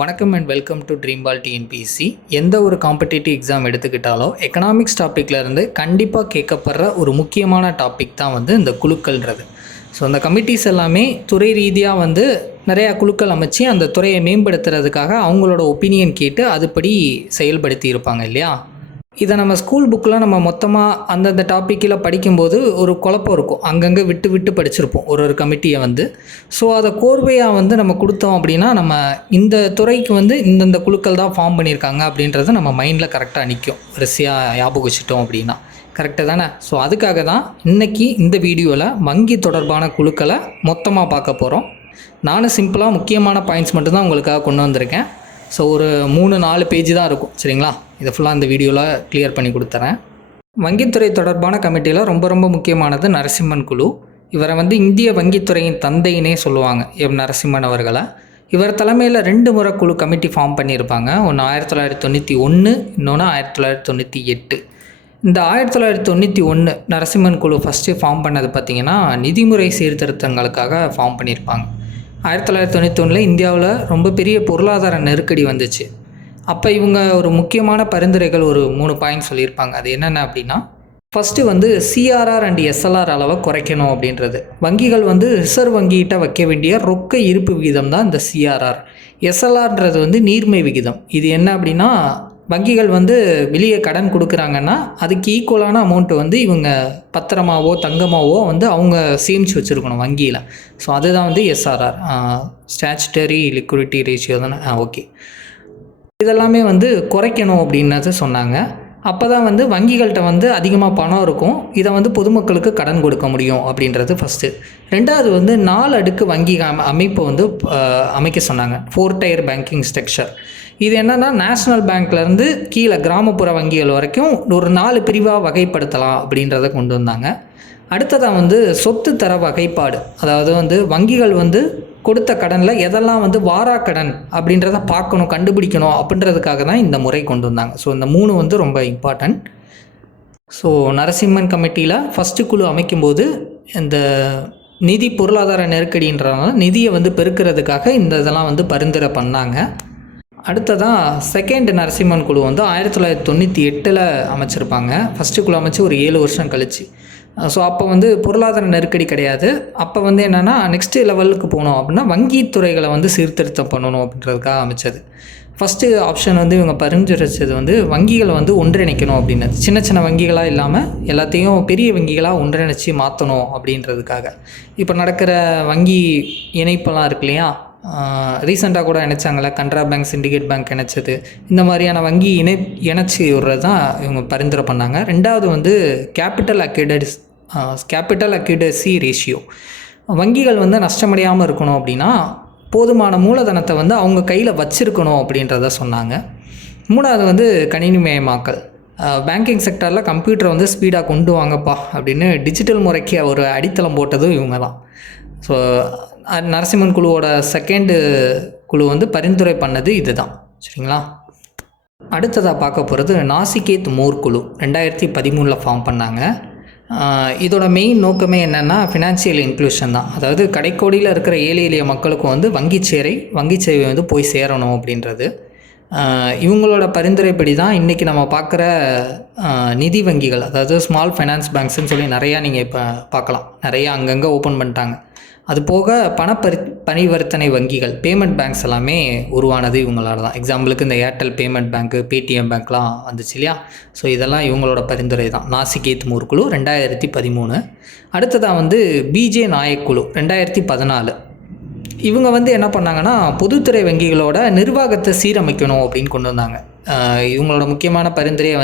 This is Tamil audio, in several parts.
வணக்கம் and welcome to dream pal TNPSC. எந்த ஒரு காம்படிட்டிவ் எக்ஸாம் எடுத்துக்கிட்டாலும் எக்கனாமிக்ஸ் டாப்பிக்லேருந்து கண்டிப்பாக கேட்கப்படுற ஒரு முக்கியமான டாபிக் தான் இந்த குழுக்கள்ன்றது. ஸோ அந்த கமிட்டிஸ் எல்லாமே துறை ரீதியாக நிறையா குழுக்கள் அமைச்சு அந்த துறையை மேம்படுத்துறதுக்காக அவங்களோட ஒப்பீனியன் கேட்டு அதுபடி செயல்படுத்தி இருப்பாங்க இல்லையா. இதை நம்ம ஸ்கூல் புக்கெலாம் நம்ம மொத்தமாக அந்தந்த டாப்பிக்கில் படிக்கும்போது ஒரு குழப்பம் இருக்கும். அங்கங்கே விட்டு விட்டு படிச்சிருப்போம் ஒரு கமிட்டியை. ஸோ அதை கோர்வையாக நம்ம கொடுத்தோம் அப்படின்னா நம்ம இந்த துறைக்கு இந்தந்த குழுக்கள் தான் ஃபார்ம் பண்ணியிருக்காங்க அப்படின்றத நம்ம மைண்டில் கரெக்டாக நிற்கும். வரிசையாக ஞாபகம் வச்சுட்டோம் அப்படின்னா கரெக்டு தானே. ஸோ அதுக்காக தான் இன்றைக்கி இந்த வீடியோவில் வங்கி தொடர்பான குழுக்களை மொத்தமாக பார்க்க போகிறோம். நானும் சிம்பிளாக முக்கியமான பாயிண்ட்ஸ் மட்டும்தான் உங்களுக்காக கொண்டு வந்திருக்கேன். ஸோ ஒரு 3-4 பேஜ் தான் இருக்கும், சரிங்களா. இதை ஃபுல்லாக இந்த வீடியோவில் கிளியர் பண்ணி கொடுத்துறேன். வங்கித்துறை தொடர்பான கமிட்டியில் ரொம்ப முக்கியமானது நரசிம்மன் குழு. இவரை இந்திய வங்கித்துறையின் தந்தையினே சொல்லுவாங்க, எம் நரசிம்மன் அவர்களை. இவர் தலைமையில் 2 முறை குழு கமிட்டி ஃபார்ம் பண்ணியிருப்பாங்க. ஒன்று 1991, இன்னொன்று 1998. இந்த 1991 நரசிம்மன் குழு ஃபஸ்ட்டு ஃபார்ம் பண்ணது பார்த்திங்கன்னா நிதிமுறை சீர்திருத்தங்களுக்காக ஃபார்ம் பண்ணியிருப்பாங்க. 1991 இந்தியாவில் ரொம்ப பெரிய பொருளாதார நெருக்கடி வந்துச்சு. அப்போ இவங்க ஒரு முக்கியமான பரிந்துரைகள் ஒரு 3 பாயிண்ட் சொல்லியிருப்பாங்க. அது என்னென்ன அப்படின்னா, ஃபஸ்ட்டு சிஆர்ஆர் அண்ட் எஸ்எல்ஆர் அளவை குறைக்கணும் அப்படின்றது. வங்கிகள் ரிசர்வ் வங்கிகிட்ட வைக்க வேண்டிய ரொக்க இருப்பு விகிதம் தான் இந்த சிஆர்ஆர். எஸ்எல்ஆர்ன்றது நீர்மை விகிதம். இது என்ன அப்படின்னா, வங்கிகள் வெளியே கடன் கொடுக்குறாங்கன்னா அதுக்கு ஈக்குவலான அமௌண்ட்டு இவங்க பத்திரமாவோ தங்கமாவோ அவங்க சேமித்து வச்சுருக்கணும் வங்கியில். ஸோ அதுதான் எஸ்ஆர்ஆர், ஸ்டாச்சுட்டரி லிக்விடிட்டி ரேஷியோ தானே. ஓகே, இதெல்லாமே குறைக்கணும் அப்படின்னு சொன்னாங்க. அப்போ தான் வங்கிகள்கிட்ட அதிகமாக பணம் இருக்கும், இதை பொதுமக்களுக்கு கடன் கொடுக்க முடியும் அப்படின்றது ஃபஸ்ட்டு. ரெண்டாவது 4 அடுக்கு வங்கி அமைப்பு அமைக்க சொன்னாங்க, 4 tier பேங்கிங் ஸ்ட்ரக்சர். இது என்னென்னா, நேஷ்னல் பேங்க்லேருந்து கீழே கிராமப்புற வங்கிகள் வரைக்கும் ஒரு 4 பிரிவாக வகைப்படுத்தலாம் அப்படின்றத கொண்டு வந்தாங்க. அடுத்ததாக சொத்து தர வகைப்பாடு. அதாவது வங்கிகள் கொடுத்த கடனில் எதெல்லாம் வாராக்கடன் அப்படின்றத பார்க்கணும், கண்டுபிடிக்கணும் அப்படின்றதுக்காக தான் இந்த முறை கொண்டு வந்தாங்க. ஸோ இந்த 3 ரொம்ப இம்பார்ட்டன்ட். ஸோ நரசிம்மன் கமிட்டியில் ஃபஸ்ட்டு குழு அமைக்கும்போது இந்த நிதி பொருளாதார நெருக்கடின்றனால நிதியை பெருக்கிறதுக்காக இதெல்லாம் பரிந்துரை பண்ணாங்க. அடுத்ததாக செகண்ட் நரசிம்மன் குழு 1998 அமைச்சிருப்பாங்க. ஃபஸ்ட்டு குழு அமைச்சு ஒரு 7 வருஷம் கழிச்சு. ஸோ அப்போ பொருளாதார நெருக்கடி கிடையாது. அப்போ என்னென்னா, நெக்ஸ்ட்டு லெவலுக்கு போகணும் அப்படின்னா வங்கித்துறைகளை சீர்திருத்தம் பண்ணணும் அப்படின்றதுக்காக அமைச்சது. ஃபஸ்ட்டு ஆப்ஷன் இவங்க பரிந்துரைச்சது வங்கிகளை ஒன்றிணைக்கணும் அப்படின்னு. சின்ன சின்ன வங்கிகளாக இல்லாமல் எல்லாத்தையும் பெரிய வங்கிகளாக ஒன்றிணைச்சி மாற்றணும் அப்படின்றதுக்காக. இப்போ நடக்கிற வங்கி இணைப்பெல்லாம் இருக்கு இல்லையா, ரீசெண்டாக கூட இணைச்சாங்களே, கனரா பேங்க், சிண்டிகேட் பேங்க் இணைச்சது. இந்த மாதிரியான வங்கி இணைச்சி விடுறது தான் இவங்க பரிந்துரை பண்ணாங்க. ரெண்டாவது கேபிட்டல் அக்யூடசி ரேஷியோ. வங்கிகள் நஷ்டமடையாமல் இருக்கணும் அப்படின்னா போதுமான மூலதனத்தை அவங்க கையில் வச்சுருக்கணும் அப்படின்றத சொன்னாங்க. மூணாவது கணினிமயமாக்கல். பேங்கிங் செக்டரில் கம்ப்யூட்டரை ஸ்பீடாக கொண்டு வாங்கப்பா அப்படின்னு டிஜிட்டல் முறைக்கு ஒரு அடித்தளம் போட்டதும் இவங்க தான். ஸோ நரசிம்மன் குழுவோட செகண்டு குழு பரிந்துரை பண்ணது இது தான், சரிங்களா. அடுத்ததாக பார்க்க போகிறது நாசிகேத் மோர் குழு 2013 ஃபார்ம் பண்ணாங்க. இதோட மெயின் நோக்கமே என்னென்னா, ஃபினான்ஷியல் இன்க்ளூஷன் தான். அதாவது கடைக்கோடியில் இருக்கிற ஏழை எளிய மக்களுக்கும் வங்கி சேவை போய் சேரணும் அப்படின்றது. இவங்களோட பரிந்துரைப்படி தான் இன்றைக்கி நம்ம பார்க்குற நிதி வங்கிகள், அதாவது ஸ்மால் ஃபைனான்ஸ் பேங்க்ஸ்ன்னு சொல்லி நிறையா நீங்கள் இப்போ பார்க்கலாம், நிறையா அங்கங்கே ஓப்பன் பண்ணிட்டாங்க. அது போக பரிவர்த்தனை வங்கிகள், பேமெண்ட் பேங்க்ஸ் எல்லாமே உருவானது இவங்களால தான். எக்ஸாம்பிளுக்கு இந்த ஏர்டெல் பேமெண்ட் பேங்க்கு, பேடிஎம் பேங்க்லாம் வந்துச்சு இல்லையா. ஸோ இதெல்லாம் இவங்களோட பரிந்துரை தான். நாசிகேத் மோர் குழு 2013. அடுத்ததாக பிஜே நாயக் குழு 2014. இவங்க என்ன பண்ணாங்கன்னா, பொதுத்துறை வங்கிகளோட நிர்வாகத்தை சீரமைக்கணும் அப்படின்னு கொண்டு வந்தாங்க. இவங்களோட முக்கியமான பரிந்துரையை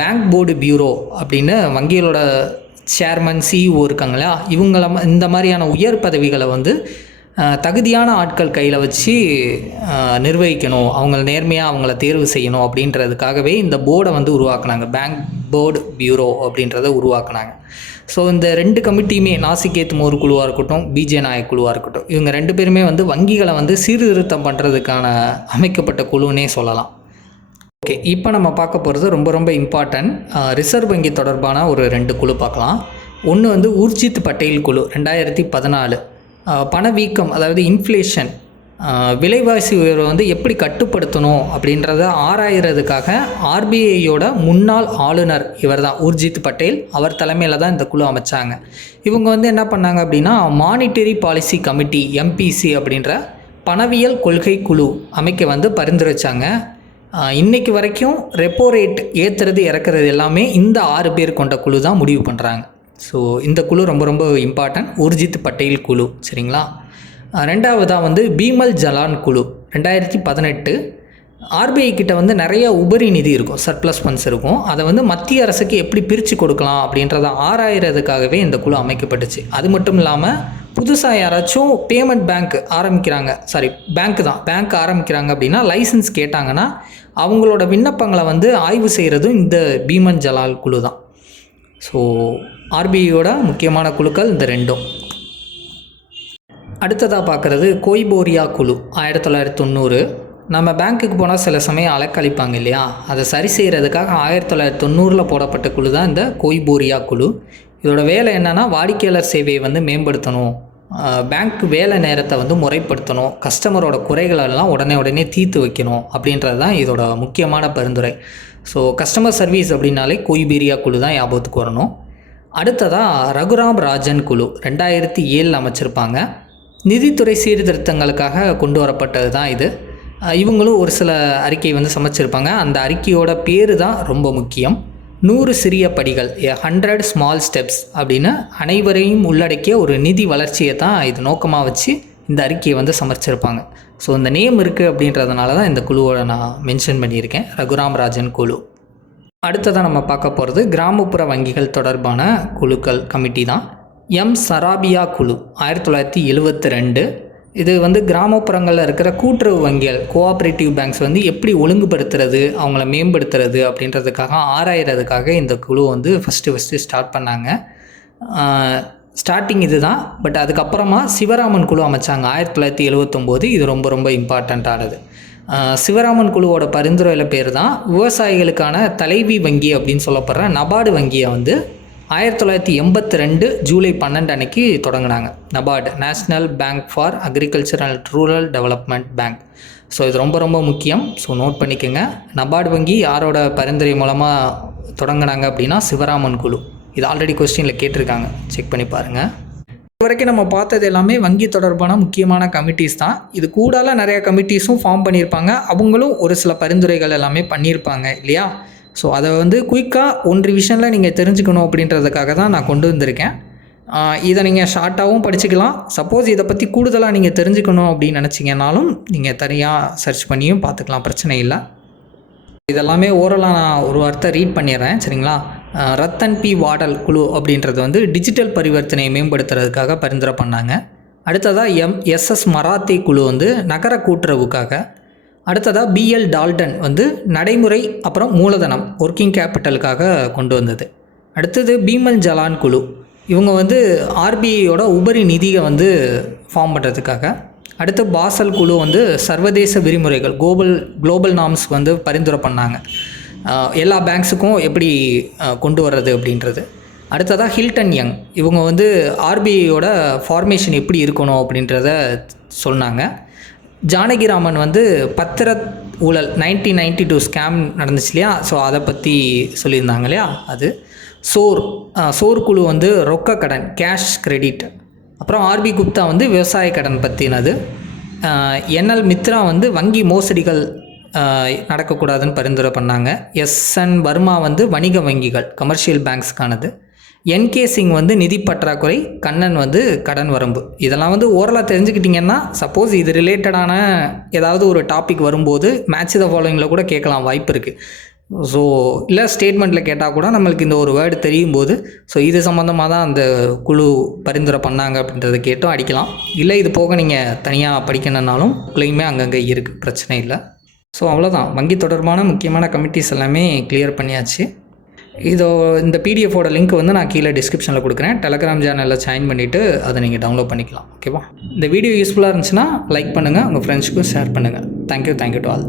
பேங்க் போர்டு பியூரோ அப்படின்னு வங்கிகளோட சேர்மன், சிஇஓ இருக்காங்களா, இவங்கள இந்த மாதிரியான உயர் பதவிகளை தகுதியான ஆட்கள் கையில் வச்சு நிர்வகிக்கணும், அவங்கள நேர்மையாக அவங்கள தேர்வு செய்யணும் அப்படின்றதுக்காகவே இந்த போர்டை உருவாக்குனாங்க. பேங்க் போர்டு பியூரோ அப்படின்றத உருவாக்குனாங்க. ஸோ இந்த 2 கமிட்டியுமே, நாசிகேத் மோர் குழுவாக இருக்கட்டும், பிஜே நாயக் குழுவாக இருக்கட்டும், இவங்க 2 பேருமே வங்கிகளை சீர்திருத்தம் பண்ணுறதுக்கான அமைக்கப்பட்ட குழுன்னே சொல்லலாம். ஓகே, இப்போ நம்ம பார்க்க போகிறது ரொம்ப இம்பார்ட்டன்ட். ரிசர்வ் வங்கி தொடர்பான ஒரு 2 குழு பார்க்கலாம். ஒன்று ஊர்ஜித் பட்டேல் குழு 2014. பணவீக்கம், அதாவது இன்ஃப்ளேஷன் விலைவாசி உயர்வை வந்து எப்படி கட்டுப்படுத்தணும் அப்படின்றத ஆராயிறதுக்காக ஆர்பிஐயோட முன்னாள் ஆளுநர் இவர் தான் உர்ஜித் பட்டேல், அவர் தலைமையில் தான் இந்த குழு அமைச்சாங்க. இவங்க வந்து என்ன பண்ணாங்க அப்படின்னா மானிட்டரி பாலிசி கமிட்டி MPC அப்படின்ற பணவியல் கொள்கை குழு அமைக்க வந்து பரிந்துரைச்சாங்க. இன்றைக்கு வரைக்கும் ரெப்போ ரேட் ஏற்றுறது இறக்குறது எல்லாமே இந்த 6 பேர் கொண்ட குழு தான் முடிவு பண்ணுறாங்க. ஸோ இந்த குழு ரொம்ப ரொம்ப இம்பார்ட்டன்ட், உர்ஜித் பட்டேல் குழு. சரிங்களா. ரெண்டாவதாக வந்து பீமல் ஜலான் குழு 2018 ஆர்பிஐ கிட்ட வந்து நிறைய உபரி நிதி இருக்கும், சர்ப்ளஸ் ஃபண்ட்ஸ் இருக்கும். அதை வந்து மத்திய அரசுக்கு எப்படி பிரித்து கொடுக்கலாம் அப்படின்றத ஆராயிறதுக்காகவே இந்த குழு அமைக்கப்பட்டுச்சு. அது மட்டும் இல்லாமல் புதுசாக யாராச்சும் பேமெண்ட் பேங்க் ஆரம்பிக்கிறாங்க அப்படின்னா லைசன்ஸ் கேட்டாங்கன்னா அவங்களோட விண்ணப்பங்களை வந்து ஆய்வு செய்கிறதும் இந்த பீமன் ஜலால் குழு தான். ஸோ ஆர்பிஐயோட முக்கியமான குழுக்கள் இந்த ரெண்டும். அடுத்ததாக பார்க்குறது கொய்போரியா குழு 1990. நம்ம பேங்க்குக்கு போனால் சில சமயம் அலக்களிப்பாங்க இல்லையா, அதை சரி செய்கிறதுக்காக 1990 போடப்பட்ட குழு தான் இந்த கொய்போரியா குழு. இதோட வேலை என்னென்னா வாடிக்கையாளர் சேவையை வந்து மேம்படுத்தணும், பேங்க் வேலை நேரத்தை வந்து முறைப்படுத்தணும், கஸ்டமரோட குறைகளெல்லாம் உடனே தீர்த்து வைக்கணும் அப்படின்றது தான் இதோட முக்கியமான பரிந்துரை. ஸோ கஸ்டமர் சர்வீஸ் அப்படின்னாலே கொய்போரியா குழு தான் ஞாபகத்துக்கு வரணும். அடுத்ததாக ரகுராம் ராஜன் குழு 2007 அமைச்சிருப்பாங்க. நிதித்துறை சீர்திருத்தங்களுக்காக கொண்டு வரப்பட்டது தான் இது. இவங்களும் ஒரு சில அறிக்கை வந்து சமைச்சிருப்பாங்க. அந்த அறிக்கையோட பேர் தான் ரொம்ப முக்கியம். 100 சிறிய படிகள், 100 ஸ்மால் ஸ்டெப்ஸ் அப்படின்னு அனைவரையும் உள்ளடக்கிய ஒரு நிதி வளர்ச்சியை தான் இது நோக்கமாக வச்சு இந்த அறிக்கையை வந்து சமர்ச்சிருப்பாங்க. ஸோ இந்த நேம் இருக்குது அப்படின்றதுனால தான் இந்த குழுவோட நான் மென்ஷன் பண்ணியிருக்கேன், ரகுராம் ராஜன் குழு. அடுத்ததாக நம்ம பார்க்க போகிறது கிராமப்புற வங்கிகள் தொடர்பான குழுக்கள் கமிட்டி தான். சராபியா குழு 1972. இது வந்து கிராமப்புறங்களில் இருக்கிற கூட்டுறவு வங்கிகள், கோஆப்ரேட்டிவ் பேங்க்ஸ் வந்து எப்படி ஒழுங்குபடுத்துறது, அவங்கள மேம்படுத்துறது அப்படின்றதுக்காக ஆராயிறதுக்காக இந்த குழு வந்து ஃபஸ்ட்டு ஸ்டார்ட் பண்ணாங்க. ஸ்டார்டிங் இது தான். பட் அதுக்கப்புறமா சிவராமன் குழு அமைச்சாங்க 1979. இது ரொம்ப ரொம்ப இம்பார்ட்டண்ட்டானது. சிவராமன் குழுவோட பரிந்துரையில் பேர் தான் விவசாயிகளுக்கான தலைவி வங்கி அப்படின்னு சொல்லப்படுற நபார்டு வங்கியை வந்து 1982 ஜூலை 12 அன்னைக்கு தொடங்கினாங்க. NABARD, national bank for agriculture and rural development bank. So இது ரொம்ப ரொம்ப முக்கியம். ஸோ நோட் பண்ணிக்கோங்க. நபார்டு வங்கி யாரோட பரிந்துரை மூலமாக தொடங்கினாங்க அப்படின்னா சிவராமன் குழு. இது ஆல்ரெடி கொஸ்டினில் கேட்டிருக்காங்க, செக் பண்ணி பாருங்கள். இது வரைக்கும் நம்ம பார்த்தது எல்லாமே வங்கி தொடர்பான முக்கியமான கமிட்டிஸ் தான். இது கூடால நிறைய கமிட்டிஸும் ஃபார்ம் பண்ணியிருப்பாங்க, அவங்களும் ஒரு சில பரிந்துரைகள் எல்லாமே பண்ணியிருப்பாங்க இல்லையா. ஸோ அதை வந்து குயிக்காக 1 ரிவிஷனில் நீங்கள் தெரிஞ்சுக்கணும் அப்படின்றதுக்காக தான் நான் கொண்டு வந்திருக்கேன். இதை நீங்கள் ஷார்ட்டாகவும் படிச்சுக்கலாம். சப்போஸ் இதை பற்றி கூடுதலாக நீங்கள் தெரிஞ்சுக்கணும் அப்படின்னு நினச்சிங்கனாலும் நீங்கள் தனியாக சர்ச் பண்ணியும் பார்த்துக்கலாம், பிரச்சனை இல்லை. இதெல்லாமே ஓரலாக நான் ஒரு வார்த்தை ரீட் பண்ணிடுறேன், சரிங்களா. ரத்தன் பி வாடல் குழு அப்படின்றது வந்து டிஜிட்டல் பரிவர்த்தனையை மேம்படுத்துறதுக்காக பரிந்துரை பண்ணாங்க. அடுத்ததாக SS மராத்தே குழு வந்து நகர கூட்டுறவுக்காக. அடுத்ததாக BL டால்டன் வந்து நடைமுறை அப்புறம் மூலதனம், ஒர்க்கிங் கேபிட்டலுக்காக கொண்டு வந்தது. அடுத்தது பீமல் ஜலான் குழு, இவங்க வந்து ஆர்பிஐயோட உபரி நிதியை வந்து ஃபார்ம் பண்ணுறதுக்காக. அடுத்து பாசல் குழு வந்து சர்வதேச விதிமுறைகள், குளோபல் நார்ம்ஸ் வந்து பரிந்துரை பண்ணாங்க, எல்லா பேங்க்ஸுக்கும் எப்படி கொண்டு வர்றது அப்படின்றது. அடுத்ததாக ஹில்டன் யங், இவங்க வந்து ஆர்பிஐயோட ஃபார்மேஷன் எப்படி இருக்கணும் அப்படின்றத சொன்னாங்க. ஜானகிராமன் வந்து பத்திர ஊழல் 1992 ஸ்கேம் நடந்துச்சு இல்லையா, ஸோ அதை பற்றி சொல்லியிருந்தாங்க இல்லையா. அது சோர் குழு வந்து ரொக்க கடன், கேஷ் கிரெடிட். அப்புறம் RB குப்தா வந்து விவசாய கடன் பற்றினது. NL மித்ரா வந்து வங்கி மோசடிகள் நடக்கக்கூடாதுன்னு பரிந்துரை பண்ணாங்க. SN வர்மா வந்து வணிக வங்கிகள், கமர்ஷியல் பேங்க்ஸ்க்கானது. NK சிங் வந்து நிதி பற்றாக்குறை, கண்ணன் வந்து கடன் வரம்பு. இதெல்லாம் வந்து ஓரலாக தெரிஞ்சுக்கிட்டிங்கன்னா சப்போஸ் இது ரிலேட்டடான ஏதாவது ஒரு டாபிக் வரும்போது மேட்ச் த ஃபாலோயிங்கில் கூட கேட்கலாம், வாய்ப்பு இருக்குது. ஸோ இல்லை ஸ்டேட்மெண்ட்டில் கேட்டால் கூட நம்மளுக்கு இந்த ஒரு வேர்டு தெரியும் போது ஸோ இது சம்மந்தமாக தான் அந்த குழு பரிந்துரை பண்ணாங்க அப்படின்றத கேட்டும் அடிக்கலாம். இல்லை இது போக நீங்கள் தனியாக படிக்கணுன்னாலும் குழுமே அங்கங்கே இருக்குது, பிரச்சனை இல்லை. ஸோ அவ்வளோதான், வங்கி தொடர்பான முக்கியமான கமிட்டிஸ் எல்லாமே கிளியர் பண்ணியாச்சு. இந்த பிடிஎஃபோட லிங்க் வந்து நான் கீழே டிஸ்கிரிப்ஷனில் கொடுக்குறேன். டெலகிராம் சேனலில் ஜாயின் பண்ணிவிட்டு அதை நீங்கள் டவுன்லோட் பண்ணிக்கலாம். ஓகேவா? இந்த வீடியோ யூஸ்ஃபுல்லாக இருந்துச்சுன்னா லைக் பண்ணுங்கள், உங்கள் ஃப்ரெண்ட்ஸுக்கும் ஷேர் பண்ணுங்கள். Thank you to all.